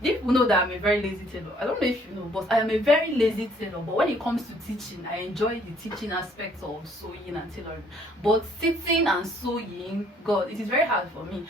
People know that I'm a very lazy tailor. I don't know if you know, but I am a very lazy tailor. But when it comes to teaching, I enjoy the teaching aspects of sewing and tailoring. But sitting and sewing, God, it is very hard for me.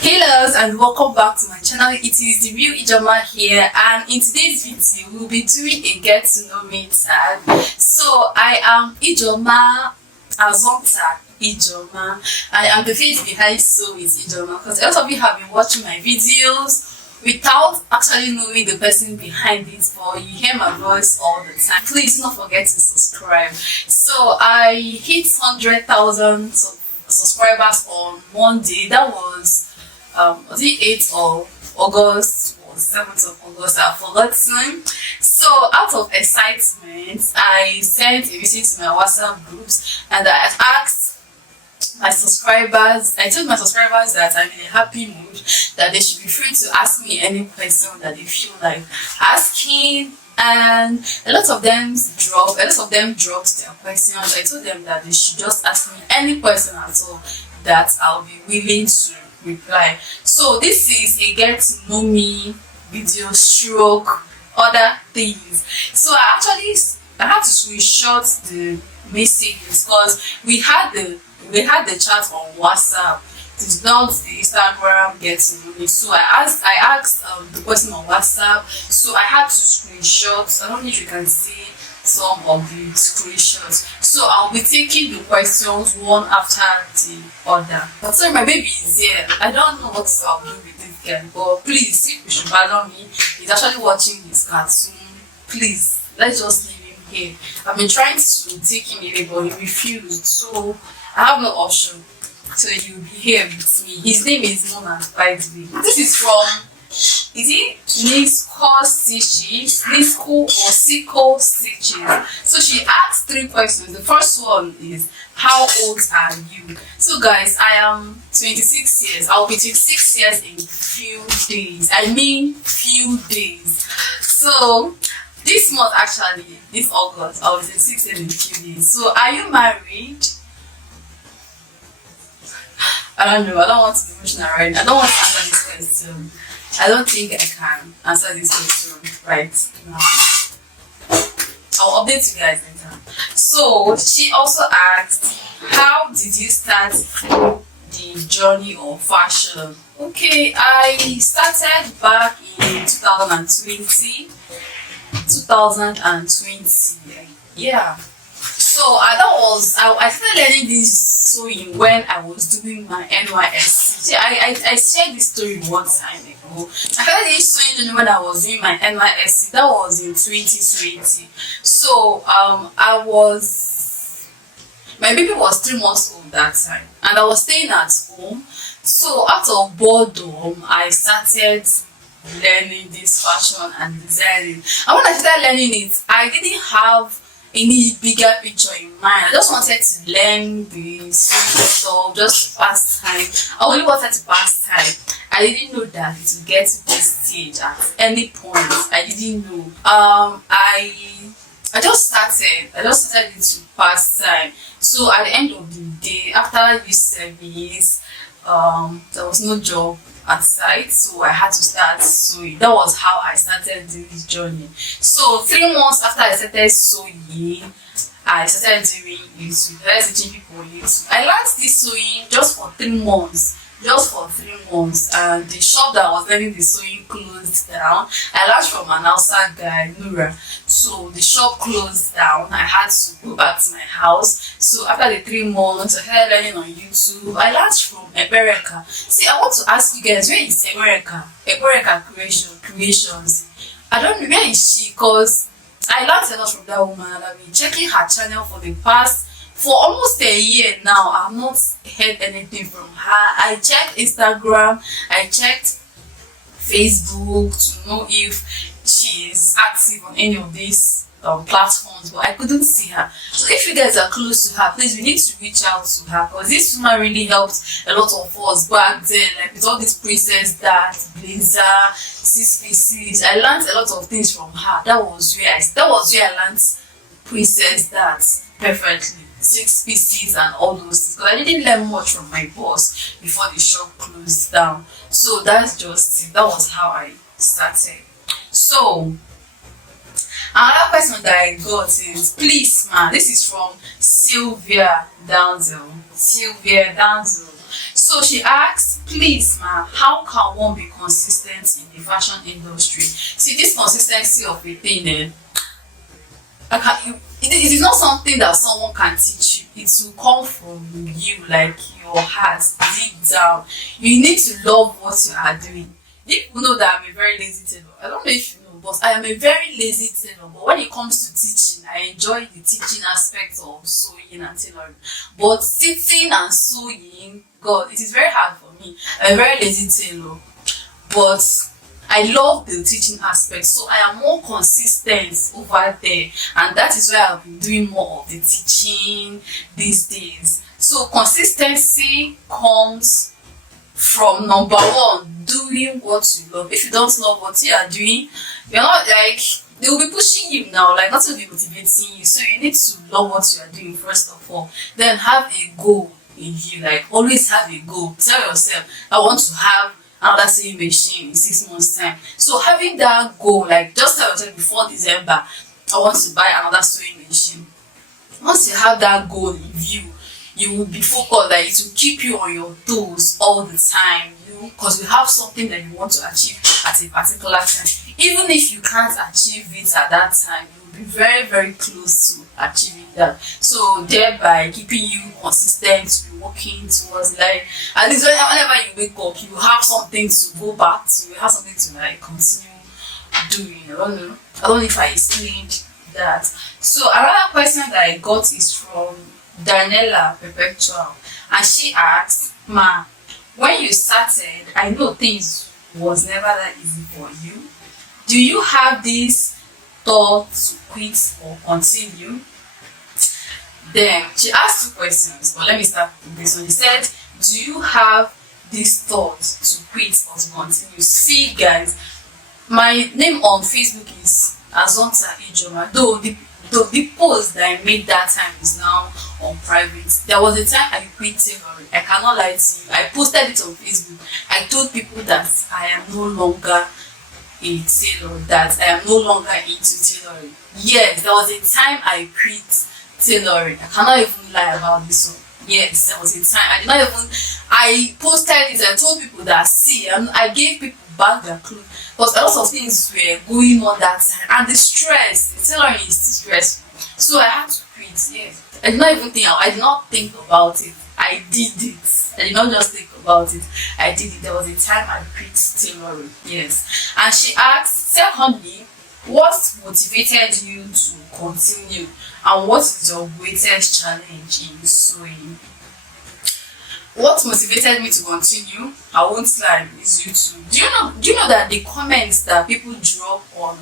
Hello and welcome back to my channel. It is the real Ijoma here, and in today's video we'll be doing a get to know me tag. So I am Ijoma Azonta Ijoma. I am the face behind So with Ijoma, because a lot of you have been watching my videos without actually knowing the person behind it, but you hear my voice all the time. Please do not forget to subscribe. So I hit 100,000 subscribers on Monday. That was the 8th of August or 7th of August, I've forgotten. So out of excitement, I sent a message to my WhatsApp groups and I asked my subscribers, I told my subscribers that I'm in a happy mood, that they should be free to ask me any question that they feel like asking. And a lot of them dropped their questions. I told them that they should just ask me any question at all that I'll be willing to reply. So this is a get to know me video stroke other things. So I had to screenshot the messages because we had the chat on WhatsApp. It's not the Instagram get to know me. So I asked the person on WhatsApp. So I had to screenshot. I don't know if you can see some of the screenshots. So I'll be taking the questions one after the other. But sorry, my baby is here. I don't know what I'll do with this guy, but please, if you should pardon me, he's actually watching his cartoon. Please, let's just leave him here. I've been trying to take him away, but he refused. So I have no option. So you'll be here with me. His name is Mona, by the way. This is from, is it Nisco Stitches? Nisco or Siko Stitches. So she asked 3 questions. The first one is, how old are you? So guys, I am 26 years. I'll be 26 years in few days. I mean few days. So this month, actually, this August, I'll be 26 years in few days. So are you married? I don't know. I don't want to be emotional right now. I don't want to answer this question. I don't think I can answer this question right now. I'll update you guys later. So she also asked, how did you start the journey of fashion? Okay, I started back in 2020. Yeah. So I started learning this sewing when I was doing my NYSC. I shared this story one time ago. I started this sewing when I was doing my NYSC. That was in 2020. So my baby was 3 months old that time, and I was staying at home. So out of boredom, I started learning this fashion and designing. And when I started learning it, I didn't have any bigger picture in mind. I just wanted to learn the stuff, just pass time. I only wanted to pass time. I didn't know that it would get to this stage at any point. I didn't know. I just started it to pass time. So at the end of the day, after this service, there was no job at site, so I had to start sewing. That was how I started this journey. So 3 months after I started sewing, I started doing YouTube. I started teaching people YouTube. I learned this sewing just for 3 months. And the shop that I was learning the sewing closed down. I learned from an outside guy, Nura. So the shop closed down. I had to go back to my house. So after the 3 months, I started learning on YouTube. I learned from Ebereka. See, I want to ask you guys, where is Ebereka? Ebereka Creations. I don't know, where is she? Because I learned a lot from that woman, and I've been checking her channel for almost a year now. I've not heard anything from her. I checked Instagram, I checked Facebook to know if she is active on any of these platforms, but I couldn't see her. So if you guys are close to her, please, we need to reach out to her, because this woman really helped a lot of us back then, like with all these Princess Dart, Blazer, 6 pieces. I learned a lot of things from her. That was where I learned Princess Dart perfectly. six pieces and all those things, because I didn't learn much from my boss before the shop closed down. So that's just it. That was how I started. So another question that I got is, please ma, this is from Sylvia Danzel. Sylvia Danzel. So she asks, please ma, how can one be consistent in the fashion industry? See, this consistency of a thing, it is not something that someone can teach you. It will come from you, like your heart, deep down. You need to love what you are doing. People know that I'm a very lazy tailor. I don't know if you know, but I am a very lazy tailor. But when it comes to teaching, I enjoy the teaching aspect of sewing and tailoring. But sitting and sewing, God, it is very hard for me. I'm a very lazy tailor. But I love the teaching aspect, so I am more consistent over there, and that is why I've been doing more of the teaching these days. So consistency comes from number one, doing what you love. If you don't love what you are doing, you're not like, they will be pushing you now, like not to be motivating you. So you need to love what you are doing first of all. Then have a goal in you, like always have a goal. Tell yourself, I want to have another sewing machine in 6 months time. So having that goal, like just tell yourself before December, I want to buy another sewing machine. Once you have that goal in view, you will be focused, like it will keep you on your toes all the time, because you have something that you want to achieve at a particular time. Even if you can't achieve it at that time, you will be very, very close to achieving that. So thereby keeping you consistent, to be working towards, like at least whenever you wake up, you have something to go back to, you have something to like continue doing. I don't know. I don't know if I explained that. So another question that I got is from Daniela Perpetual, and she asked, ma, when you started, I know things was never that easy for you. Do you have this thought to quit or continue? Then she asked two questions, but let me start with this one. She said, do you have this thought to quit or to continue? See guys, my name on Facebook is Azonta Ijoma, though the post that I made that time is now on private. There was a time I quit tailoring. I cannot lie to you. I posted it on Facebook. I told people that I am no longer a tailor, that I am no longer into tailoring. Yes, there was a time I quit tailoring. I cannot even lie about this one. Yes, there was a time I posted it and told people that, see, I gave people back their clothes, because a lot of things were going on that time, and the stress, the tailoring is stressful. So I had to quit. Yes, I did not think about it. I did it. I did not just think about it. I did it. There was a time I quit tailoring. Yes. And she asked, secondly, what motivated you to continue, and what is your greatest challenge in sewing? What motivated me to continue, I won't lie, is YouTube. Do you know that the comments that people drop on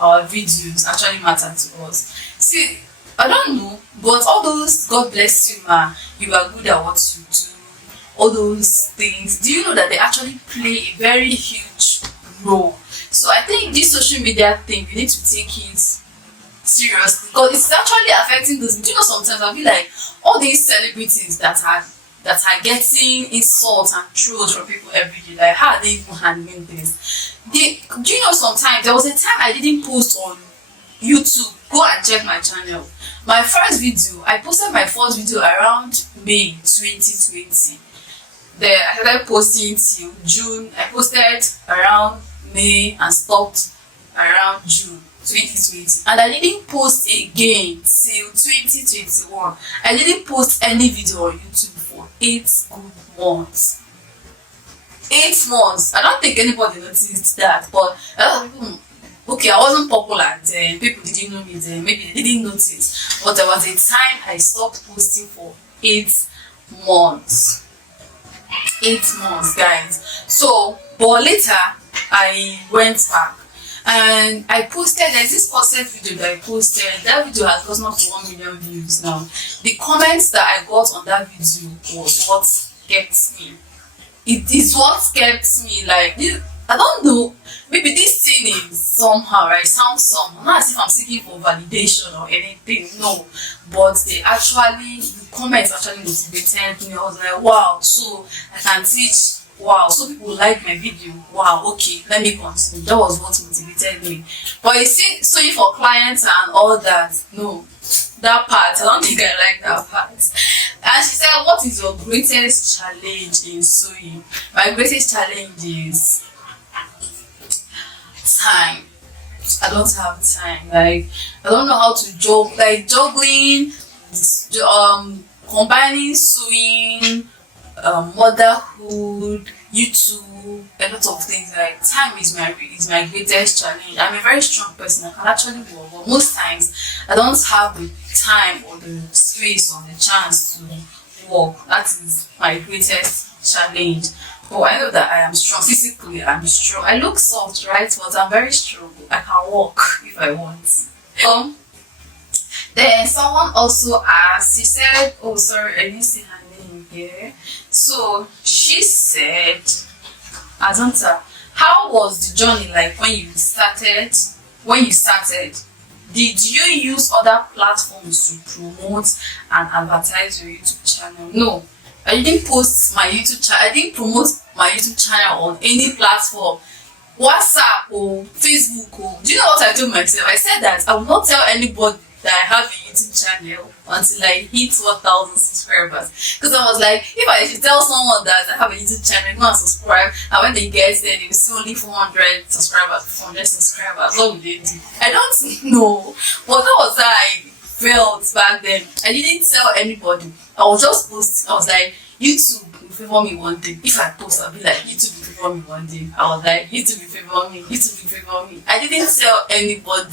our videos actually matter to us? See, I don't know, but all those, God bless you ma, you are good at what you do, all those things, do you know that they actually play a very huge role? So I think this social media thing, you need to take it seriously, because it's actually affecting those. Do you know, sometimes I'll be like, all these celebrities that are getting insults and trolls from people every day, like how are they even handling this? Do you know, sometimes there was a time I didn't post on YouTube. Go and check my channel. My first video, I posted my first video around May 2020. Then I started posting till June. I posted around May and stopped around June 2020, and I didn't post again till 2021. I didn't post any video on YouTube for 8 good months. 8 months. I don't think anybody noticed that, but a lot of people, okay, I wasn't popular then, people didn't know me then, maybe they didn't notice, but there was a time I stopped posting for 8 months. 8 months, guys. So, but later I went back and I posted, there's this concept video that I posted. That video has gotten up to 1 million views now. The comments that I got on that video was what kept me. It is what kept me, like, I don't know. Maybe this thing is somehow, right? Sounds somehow. Not as if I'm seeking for validation or anything. No, but the comments actually motivated me. I was like, wow, so I can teach. Wow, so people like my video. Wow, okay, let me continue. That was what motivated me. But you see, sewing for clients and all that, no, that part, I don't think I like that part. And she said, what is your greatest challenge in sewing? My greatest challenge is time. I don't have time. Like, I don't know how to juggle, like juggling, combining sewing, motherhood, YouTube, a lot of things. Like, time is my greatest challenge. I'm a very strong person. I can actually work, but most times I don't have the time or the space or the chance to work. That is my greatest challenge. But I know that I am strong. Physically, I'm strong. I look soft, right? But I'm very strong. I can walk if I want. Then someone also asked, she said, oh sorry, I didn't see her name here. So she said, Azanta, how was the journey like when you started? Did you use other platforms to promote and advertise your YouTube channel? No, I didn't post my YouTube channel. I didn't promote my YouTube channel on any platform. WhatsApp or Facebook or do you know what I told myself? I said that I will not tell anybody that I have a YouTube channel until I hit 1,000 subscribers. Because I was like, if I should tell someone that I have a YouTube channel, go and subscribe, and when they get there, they will see only 400 subscribers, 400 subscribers. What would they do? I don't know. But that was how I felt back then. I didn't tell anybody. I was just posting. I was like, YouTube will favor me one day. If I post, I'll be like, YouTube will favor me one day. I was like, YouTube will favor me. YouTube will favor me. I didn't tell anybody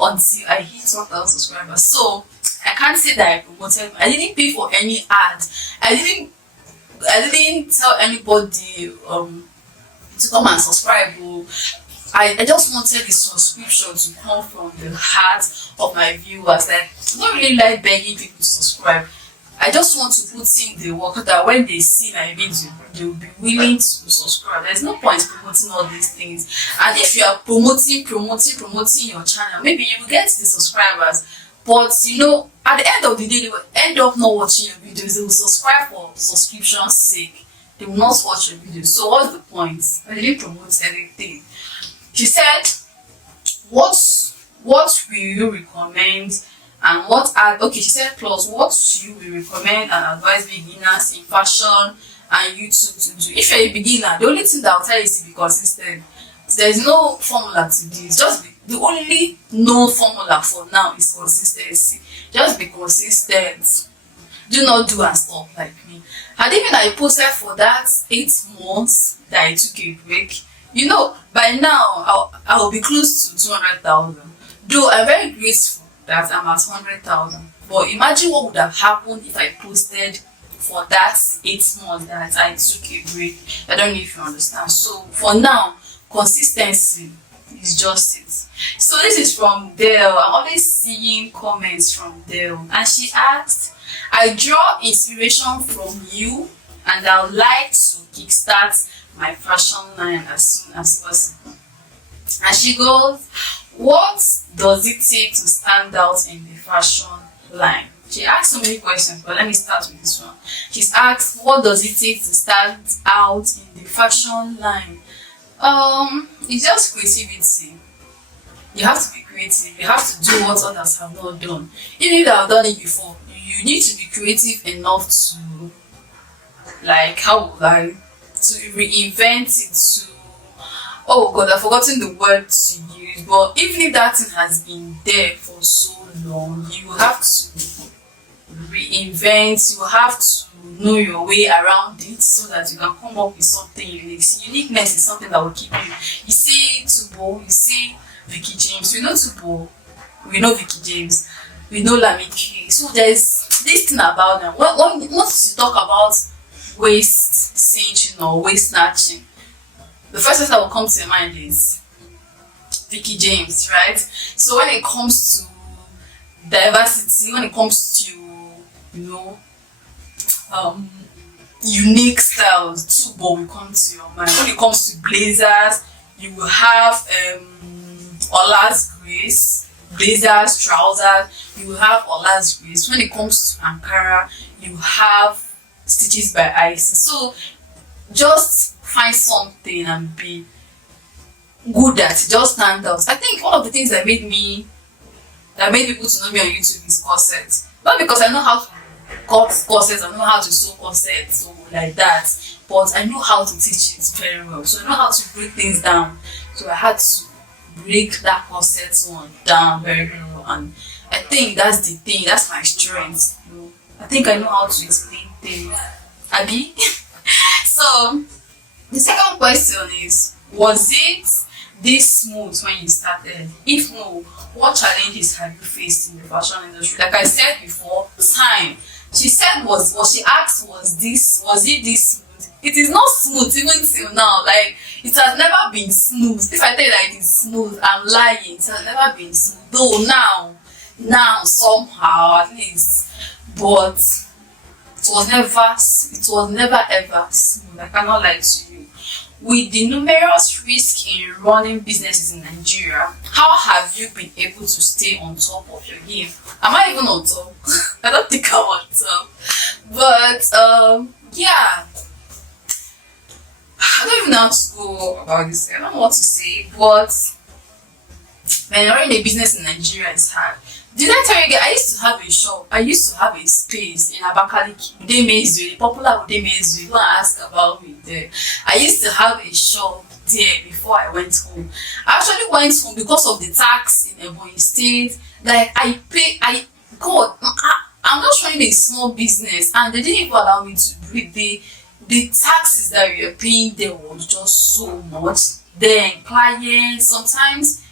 until I hit 1,000 subscribers. So I can't say that I promoted. I didn't pay for any ad. I didn't tell anybody to come and subscribe. I just wanted the subscription to come from the heart of my viewers. Like, I don't really like begging people to subscribe. I just want to put in the work that when they see my video, they will be willing to subscribe. There's no point promoting all these things. And if you are promoting your channel, maybe you will get the subscribers. But you know, at the end of the day, they will end up not watching your videos. They will subscribe for subscription's sake. They will not watch your videos. So what's the point? I didn't promote anything. She said, what will you recommend? And she said, plus what you will recommend and advise beginners in fashion and YouTube to do. If you're a beginner, the only thing that I'll tell you is to be consistent. There's no formula to this. The only known formula for now is consistency. Just be consistent. Do not do and stop like me. And even I posted for that 8 months that I took a break, you know, by now I'll be close to 200,000. Though I'm very grateful that I'm at 100,000. But imagine what would have happened if I posted for that 8 months that I took a break. I don't know if you understand. So for now, consistency is just it. So this is from Dale. I'm always seeing comments from Dale. And she asked, I draw inspiration from you and I would like to kickstart my fashion line as soon as possible. And she goes, what does it take to stand out in the fashion line? She asked so many questions, but let me start with this one. She's asked, what does it take to stand out in the fashion line? It's just creativity. You have to be creative. You have to do what others have not done. Even if they have done it before, you need to be creative enough to, like, to reinvent it, to, oh god, I've forgotten the word to use, but even if that thing has been there for so long, you have to reinvent, you have to know your way around it so that you can come up with something unique. Uniqueness is something that will keep you. You see Tubo, you see Vicky James, we know Tubo, we know Vicky James, we know Lamiki. So there's this thing about them. Once you talk about waist cinching or waist snatching, the first person that will come to your mind is Vicky James, right? So when it comes to diversity, when it comes to, you know, unique styles too, but will come to your mind. When it comes to blazers, you will have Ola's Grace, blazers, trousers, you will have Ola's Grace. When it comes to Ankara, you have Stitches by Icy. So just find something and be good at it, just stand out. I think one of the things that made people to know me on YouTube is corsets. Not because I know how to cut corsets, I know how to sew corsets or like that, but I know how to teach it very well. So I know how to break things down. So I had to break that corset one down very well, and I think that's the thing, that's my strength. I think I know how to explain things. Abby? So the second question is, was it this smooth when you started? If no, what challenges have you faced in the fashion industry? Like I said before, time. She said what she asked was it this smooth? It is not smooth even till now. Like it has never been smooth. If I tell you that it is smooth, I'm lying. It has never been smooth. Though now somehow at least, but it was never ever smooth. I cannot lie to you. With the numerous risks in running businesses in Nigeria, how have you been able to stay on top of your game? Am I even on top? I don't think I'm on top. But yeah, I don't even know how to go about this. I don't know what to say, but man, running a business in Nigeria is hard. Did I tell you guys, I used to have a shop, I used to have a space in Abakaliki, Udemezue, popular Udemezue. Don't ask about me there. I used to have a shop there before I went home. I actually went home because of the tax in Ebonyi State. Like I'm just running a small business and they didn't even allow me to breathe. The taxes that we were paying there was just so much. Then clients, sometimes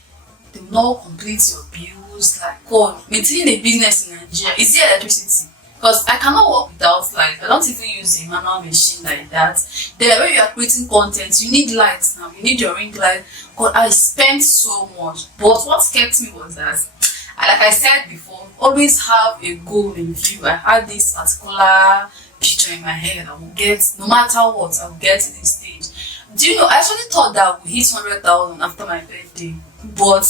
they will not complete your bills. Like, God, maintaining a business in Nigeria, is there electricity? Because I cannot work without light. I don't even use a manual machine like that. Then when you are creating content, you need lights now. You need your ring light. God, I spent so much. But what kept me was that, like I said before, always have a goal in view. I had this particular picture in my head. I will get, no matter what, I will get to this stage. Do you know, I actually thought that we hit 100,000 after my birthday. But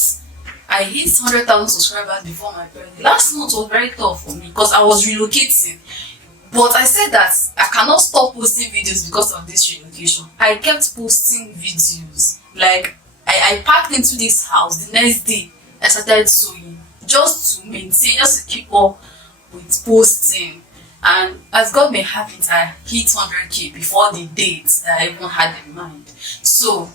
I hit 100,000 subscribers before my birthday. Last month was very tough for me because I was relocating. But I said that I cannot stop posting videos because of this relocation. I kept posting videos. Like, I packed into this house. The next day, I started sewing. Just to maintain, just to keep up with posting. And as God may have it, I hit 100k before the date that I even had in mind. So,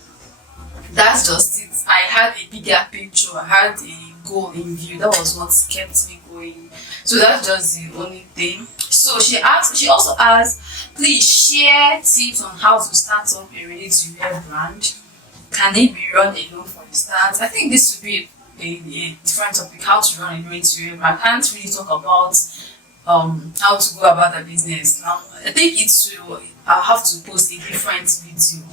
that's just it. I had a bigger picture, I had a goal in view. That was what kept me going. So that's just the only thing. So she also asked, please share tips on how to start up a ready-to-wear brand. Can it be run alone for the start? I think this would be a different topic, how to run a ready-to-wear brand. I can't really talk about how to go about the business now. I think I'll have to post a different video.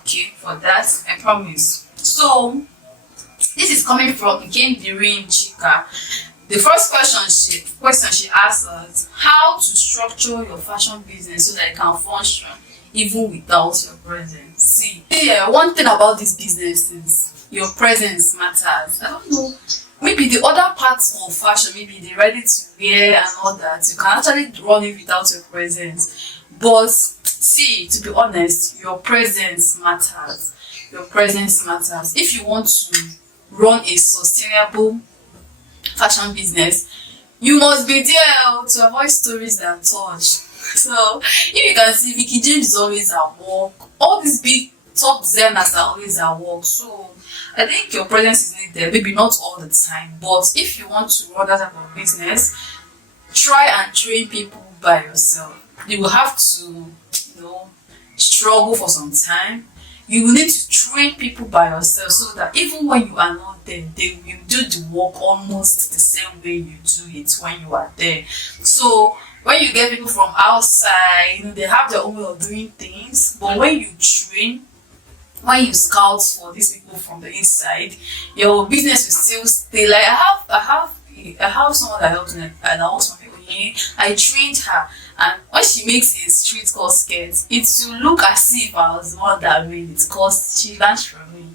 Okay, for that, I promise. So, this is coming from Ikendirin Chika. The first question she asked us, how to structure your fashion business so that it can function even without your presence. See, one thing about this business is your presence matters. I don't know, maybe the other parts of fashion, maybe the ready to wear and all that, you can actually run it without your presence. But see, to be honest, your presence matters. Your presence matters. If you want to run a sustainable fashion business, you must be there to avoid stories that touch. So, if you can see, Vicky James is always at work. All these big top designers are always at work. So, I think your presence is needed. Maybe not all the time, but if you want to run that type of business, try and train people by yourself. You will have to, struggle for some time. You will need to train people by yourself so that even when you are not there, they will do the work almost the same way you do it when you are there. So when you get people from outside, they have their own way of doing things. But when you train, when you scout for these people from the inside, your business will still stay. Like I have someone that helps me, and also I trained her, And when she makes a street cut skirt, it will look as if I was the one that made it because she learned from me.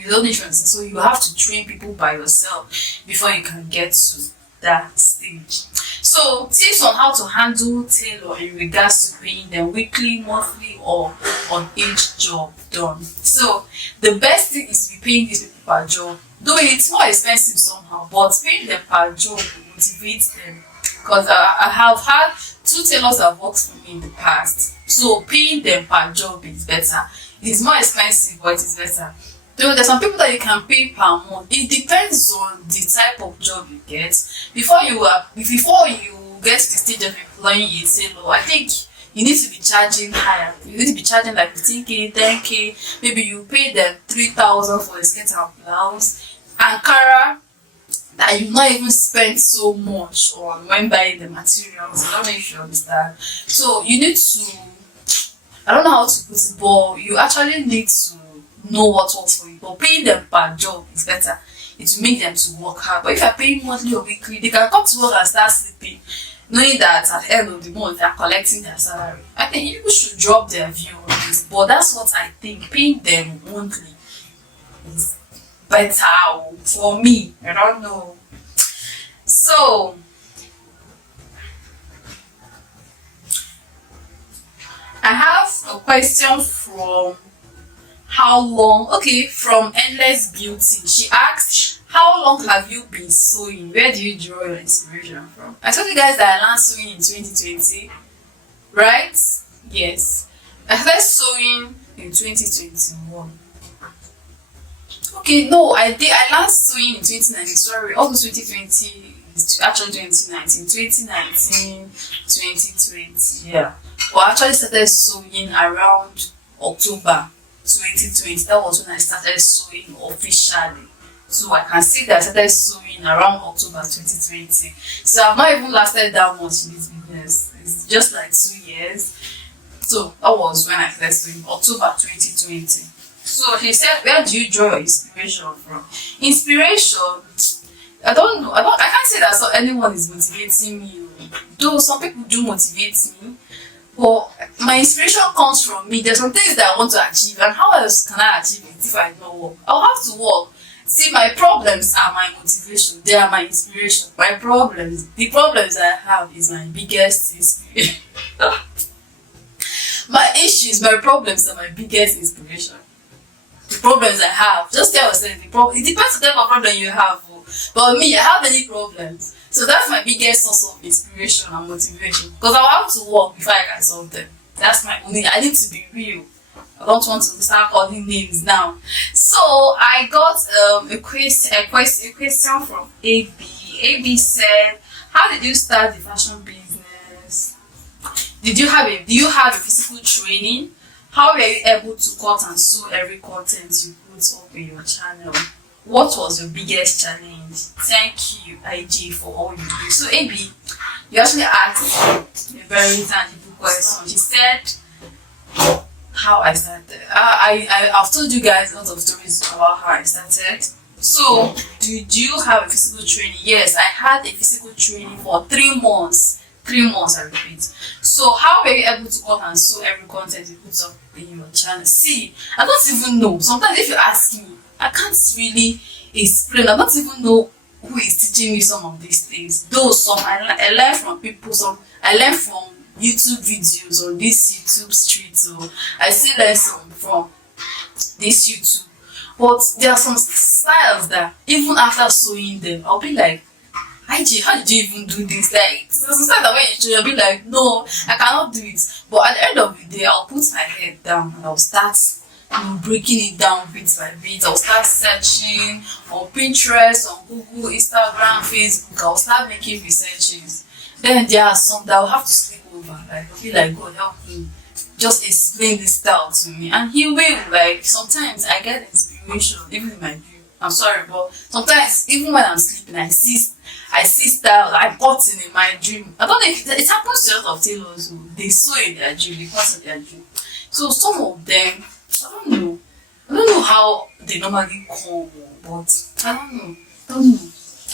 You don't need to, so you have to train people by yourself before you can get to that stage. So tips on how to handle tailor in regards to paying them weekly, monthly, or on each job done. So the best thing is to be paying these people per job. Though it's more expensive somehow, but paying them per job motivates them. Because I have had 2 tailors that have worked for me in the past. So paying them per job is better. It's more expensive, but it's better. Though there's some people that you can pay per month. It depends on the type of job you get. Before you get to the stage of employing a tailor, I think you need to be charging higher. You need to be charging like 15k, 10k. Maybe you pay them 3,000 for a skirt and blouse. Ankara that you not even spend so much on when buying the materials. I don't know if you understand. So you need to, I don't know how to put it, but you actually need to know what works for you. But paying them per job is better. It will make them to work hard. But if you're paying monthly or weekly, they can come to work and start sleeping, knowing that at the end of the month they are collecting their salary. I think people should drop their view on this. But that's what I think. Paying them monthly is better for me. I don't know. So I have a question from from Endless Beauty. She asked, how long have you been sewing? Where do you draw your inspiration from? I told you guys that I learned sewing in 2020, right? Yes. I started sewing in 2021. Okay, no, I learned sewing in 2019. Sorry, also 2020 is actually 2019. 2019, 2020, yeah. But I actually started sewing around October 2020. That was when I started sewing officially. So I can see that I started sewing around October 2020. So I've not even lasted that much in this business. It's just like 2 years. So that was when I started sewing, October 2020. So she said, where do you draw your inspiration from? Inspiration, I don't know. I can't say that so anyone is motivating me. Though some people do motivate me, but my inspiration comes from me. There's some things that I want to achieve, and how else can I achieve it if I don't work? I'll have to work. See, my problems are my motivation. They are my inspiration. The problems I have is my biggest inspiration. My issues, my problems are my biggest inspiration. The problems I have, just tell yourself the problem. It depends on the type of problem you have. But me, I have many problems. So that's my biggest source of inspiration and motivation. Because I'll have to work before I can solve them. That's my only, I need to be real. I don't want to start calling names now. So I got a question from AB. AB said, how did you start the fashion business? Do you have a physical training? How were you able to cut and sew every content you put up in your channel? What was your biggest challenge? Thank you, IG, for all you do. So AB, you actually asked a very tangible question. She said how I started. I've told you guys a lot of stories about how I started. So did you have a physical training? Yes, I had a physical training for 3 months. 3 months, I repeat. So how were you able to cut and sew every content you put up in your channel? See, I don't even know. Sometimes if you ask me, I can't really explain. I don't even know who is teaching me some of these things. Though some I learn from people, some I learn from YouTube videos on this YouTube street. So I still learn some from this YouTube. But there are some styles that even after sewing them, I'll be like, IG, how did you even do this? Like, some styles that when you show, you'll be like, no, I cannot do it. But at the end of the day, I'll put my head down and I'll start breaking it down bit by bit. I'll start searching on Pinterest, on Google, Instagram, Facebook. I'll start making researches. Then there are some that I'll have to sleep over. Like, I'll be like, God, help me. Just explain this style to me. And he will. Like, sometimes I get inspiration, even in my dream. I'm sorry, but sometimes, even when I'm sleeping, I see style I bought in my dream. I don't know if it happens to a lot of tailors who they sew in their dream, they cut in their dream. So some of them, I don't know how they normally come, but I don't know.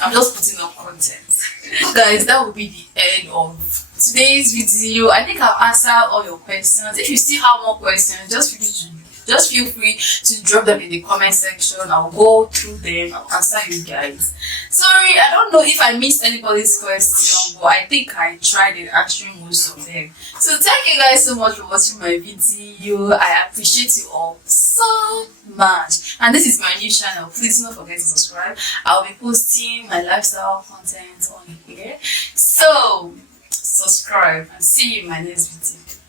I'm just putting up content. Guys, that will be the end of today's video. I think I'll answer all your questions. If you still have more questions, just feel free to drop them in the comment section. I'll go through them. I'll answer you guys. Sorry, I don't know if I missed anybody's question, but I think I tried in answering most of them. So thank you guys so much for watching my video. I appreciate you all so much. And this is my new channel. Please don't forget to subscribe. I'll be posting my lifestyle content on here. So subscribe and see you in my next video.